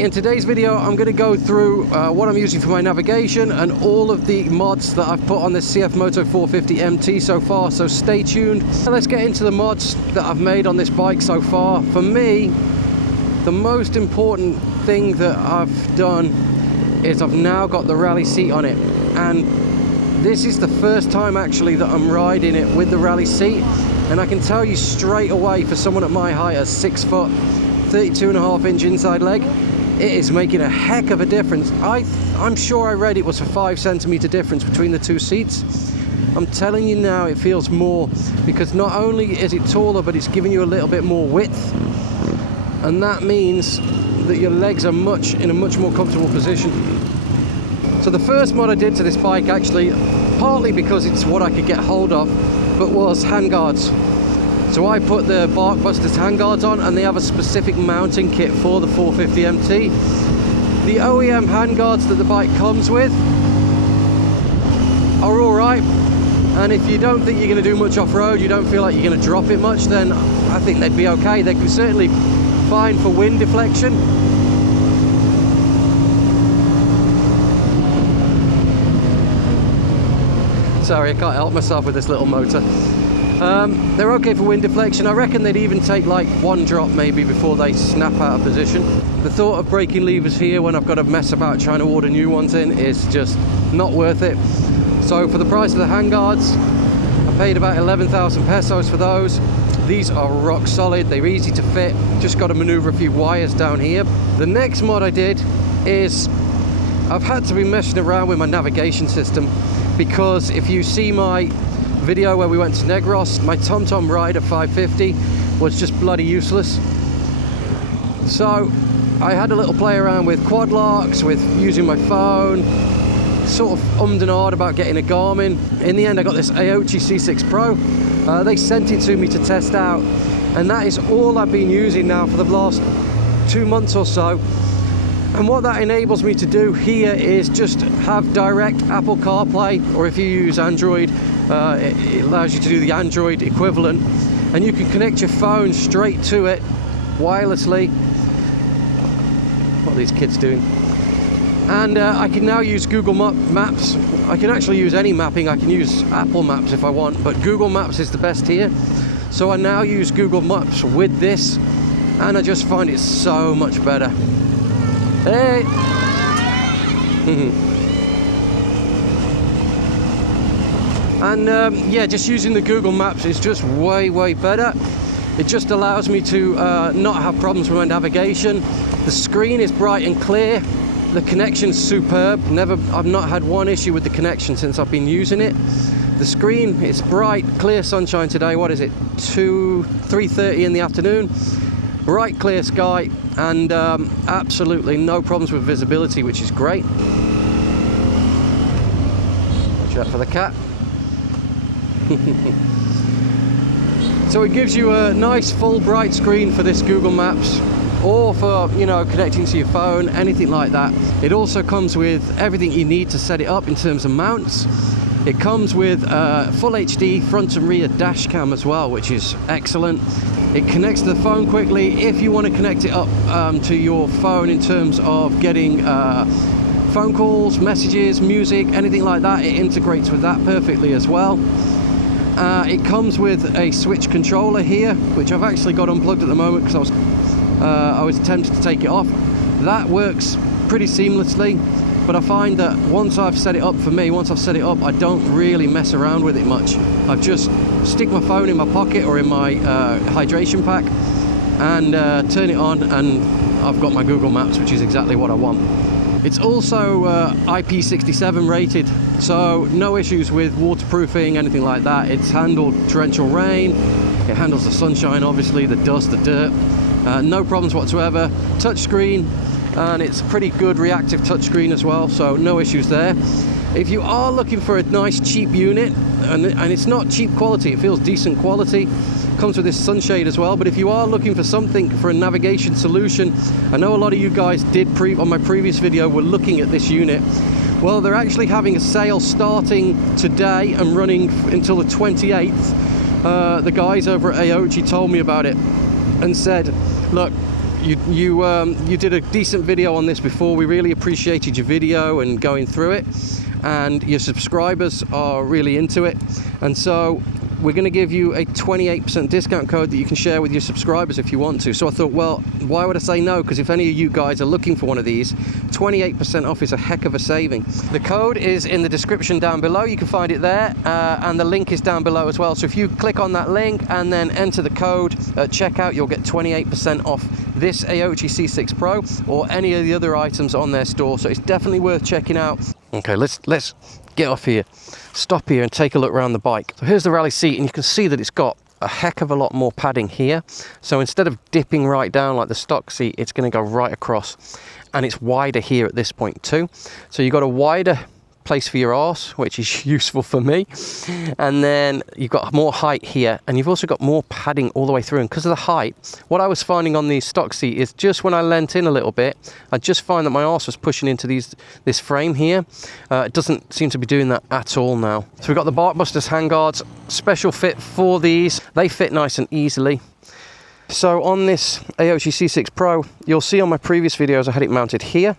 In today's video, I'm going to go through what I'm using for my navigation and all of the mods that I've put on this CF Moto 450 MT so far, so stay tuned. Let's get into the mods that I've made on this bike so far. For me, the most important thing that I've done is I've now got the rally seat on it, and this is the first time actually that I'm riding it with the rally seat, and I can tell you straight away, for someone at my height, a 6 foot 32.5 inch inside leg, it is making a heck of a difference. I'm sure I read it was a 5 centimeter difference between the two seats. I'm telling you now, it feels more, because not only is it taller, but it's giving you a little bit more width, and that means that your legs are in a much more comfortable position. So the first mod I did to this bike, actually, partly because it's what I could get hold of, but was handguards. So I put the Barkbusters handguards on, and they have a specific mounting kit for the 450 MT. The OEM handguards that the bike comes with are alright, and if you don't think you're going to do much off-road, you don't feel like you're going to drop it much, then I think they'd be okay. They can certainly fine for wind deflection. Sorry, I can't help myself with this little motor. They're okay for wind deflection. I reckon they'd even take like one drop maybe before they snap out of position. The thought of breaking levers here when I've got to mess about trying to order new ones in is just not worth it. So for the price of the handguards, I paid about 11,000 pesos for those. These are rock solid, they're easy to fit, just got to maneuver a few wires down here. The next mod I did is I've had to be messing around with my navigation system, because if you see my video where we went to Negros, my TomTom Rider 550 was just bloody useless. So I had a little play around with quad locks, with using my phone, sort of ummed and ahed about getting a Garmin. In the end, I got this Aochi C6 Pro. They sent it to me to test out, and that is all I've been using now for the last 2 months or so. And what that enables me to do here is just have direct Apple CarPlay, or if you use Android, it allows you to do the Android equivalent, and you can connect your phone straight to it wirelessly. What are these kids doing? And I can now use Google Maps. I can actually use any mapping. I can use Apple Maps if I want, but Google Maps is the best here. So I now use Google Maps with this, and I just find it so much better. Hey! And yeah, just using the Google Maps is just way better. It just allows me to not have problems with my navigation. The screen is bright and clear. The connection's superb. I've not had one issue with the connection since I've been using it. The screen, it's bright, clear sunshine today. What is it? 3:30 in the afternoon. Bright, clear sky, and absolutely no problems with visibility, which is great. Watch out for the cat. So it gives you a nice full bright screen for this Google Maps, or for, you know, connecting to your phone, anything like that. It also comes with everything you need to set it up in terms of mounts. It comes with full HD front and rear dash cam as well, which is excellent. It connects to the phone quickly. If you want to connect it up to your phone in terms of getting phone calls, messages, music, anything like that, it integrates with that perfectly as well. It comes with a switch controller here, which I've actually got unplugged at the moment because I was tempted to take it off. That works pretty seamlessly, but I find that once I've set it up, I don't really mess around with it much. I just stick my phone in my pocket or in my hydration pack and turn it on, and I've got my Google Maps, which is exactly what I want. It's also IP67 rated, so no issues with waterproofing, anything like that. It's handled torrential rain, it handles the sunshine, obviously, the dust, the dirt. No problems whatsoever. Touchscreen, and it's pretty good reactive touchscreen as well, so no issues there. If you are looking for a nice cheap unit, and it's not cheap quality, it feels decent quality, comes with this sunshade as well, but if you are looking for something for a navigation solution, I know a lot of you guys did on my previous video were looking at this unit. Well, they're actually having a sale starting today and running until the 28th. The guys over at Aochi told me about it and said, look, you did a decent video on this before. We really appreciated your video and going through it, and your subscribers are really into it, and so we're going to give you a 28% discount code that you can share with your subscribers if you want to. So I thought, well, why would I say no? Because if any of you guys are looking for one of these, 28% off is a heck of a saving. The code is in the description down below. You can find it there, and the link is down below as well. So if you click on that link and then enter the code at checkout, you'll get 28% off this Aochi C6 Pro or any of the other items on their store. So it's definitely worth checking out. Okay, let's get off here, stop here and take a look around the bike. So here's the rally seat, and you can see that it's got a heck of a lot more padding here. So instead of dipping right down like the stock seat, it's going to go right across, and it's wider here at this point too. So you've got a wider place for your arse, which is useful for me, and then you've got more height here, and you've also got more padding all the way through. And because of the height, what I was finding on the stock seat is just when I leant in a little bit, I just find that my arse was pushing into this frame here. It doesn't seem to be doing that at all now. So we've got the Barkbusters handguards, special fit for these. They fit nice and easily. So on this Aochi C6 Pro, you'll see on my previous videos I had it mounted here.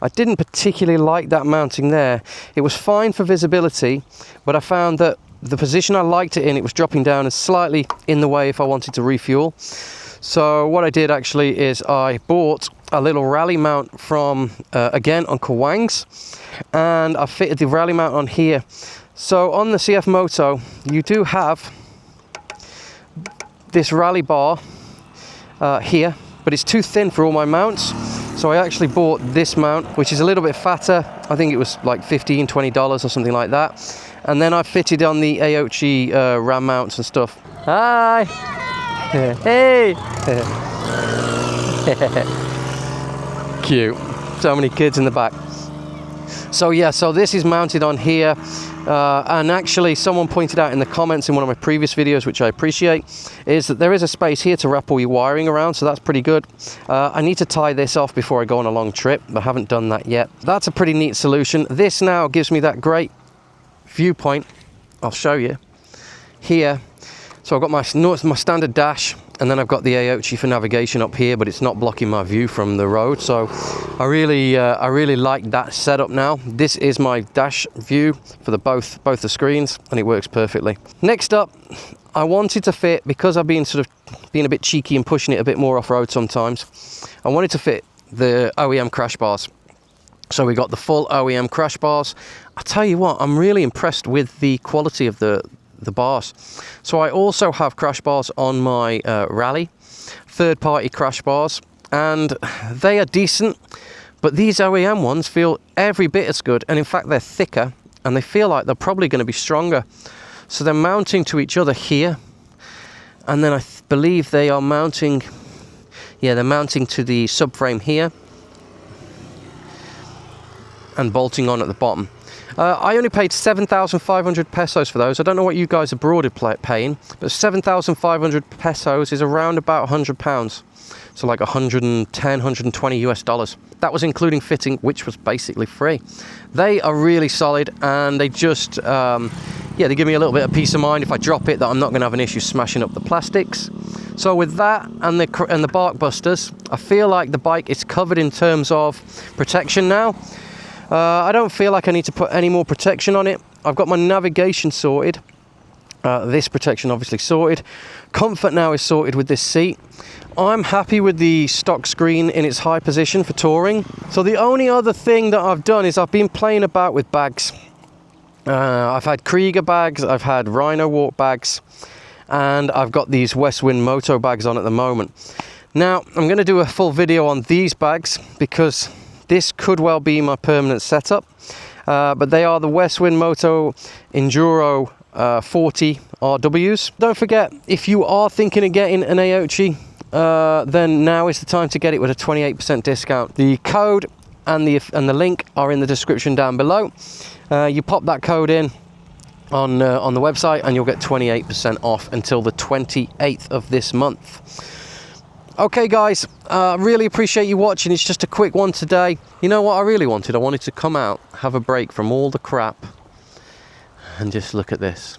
I didn't particularly like that mounting there. It was fine for visibility, but I found that the position I liked it in, it was dropping down and slightly in the way if I wanted to refuel. So what I did actually is I bought a little rally mount from, again, Uncle Wang's, and I fitted the rally mount on here. So on the CF Moto, you do have this rally bar here, but it's too thin for all my mounts, so I actually bought this mount, which is a little bit fatter. I think it was like $15–20 or something like that, and then I fitted on the Aochi ram mounts and stuff. Hi. Hey. Cute. So many kids in the back. So yeah, so this is mounted on here, and actually someone pointed out in the comments in one of my previous videos, which I appreciate, is that there is a space here to wrap all your wiring around, so that's pretty good. I need to tie this off before I go on a long trip, but I haven't done that yet. That's a pretty neat solution. This now gives me that great viewpoint. I'll show you here. So I've got my standard dash, and then I've got the Aochi for navigation up here, but it's not blocking my view from the road. So I really like that setup now. This is my dash view for both the screens, and it works perfectly. Next up, I wanted to fit, because I've been sort of being a bit cheeky and pushing it a bit more off-road sometimes, I wanted to fit the OEM crash bars. So we got the full OEM crash bars. I tell you what, I'm really impressed with the quality of the bars. So I also have crash bars on my Rally, third-party crash bars, and they are decent, but these OEM ones feel every bit as good, and in fact they're thicker, and they feel like they're probably going to be stronger. So they're mounting to each other here, and then I believe they are mounting, yeah, they're mounting to the subframe here and bolting on at the bottom. I only paid 7,500 pesos for those. I don't know what you guys abroad are paying, but 7,500 pesos is around about £100. So like 110, 120 US dollars. That was including fitting, which was basically free. They are really solid, and they just, yeah, they give me a little bit of peace of mind if I drop it, that I'm not going to have an issue smashing up the plastics. So with that and the Barkbusters, I feel like the bike is covered in terms of protection now. I don't feel like I need to put any more protection on it. I've got my navigation sorted. This protection obviously sorted. Comfort now is sorted with this seat. I'm happy with the stock screen in its high position for touring. So the only other thing that I've done is I've been playing about with bags. I've had Krieger bags, I've had Rhino Walk bags, and I've got these Westwind Moto bags on at the moment. Now, I'm going to do a full video on these bags because this could well be my permanent setup, but they are the Westwind Moto Enduro 40 RWs. Don't forget, if you are thinking of getting an Aochi, then now is the time to get it with a 28% discount. The code and the link are in the description down below. You pop that code in on the website and you'll get 28% off until the 28th of this month. Okay guys, really appreciate you watching. It's just a quick one today. You know what I really wanted? I wanted to come out, have a break from all the crap, and just look at this.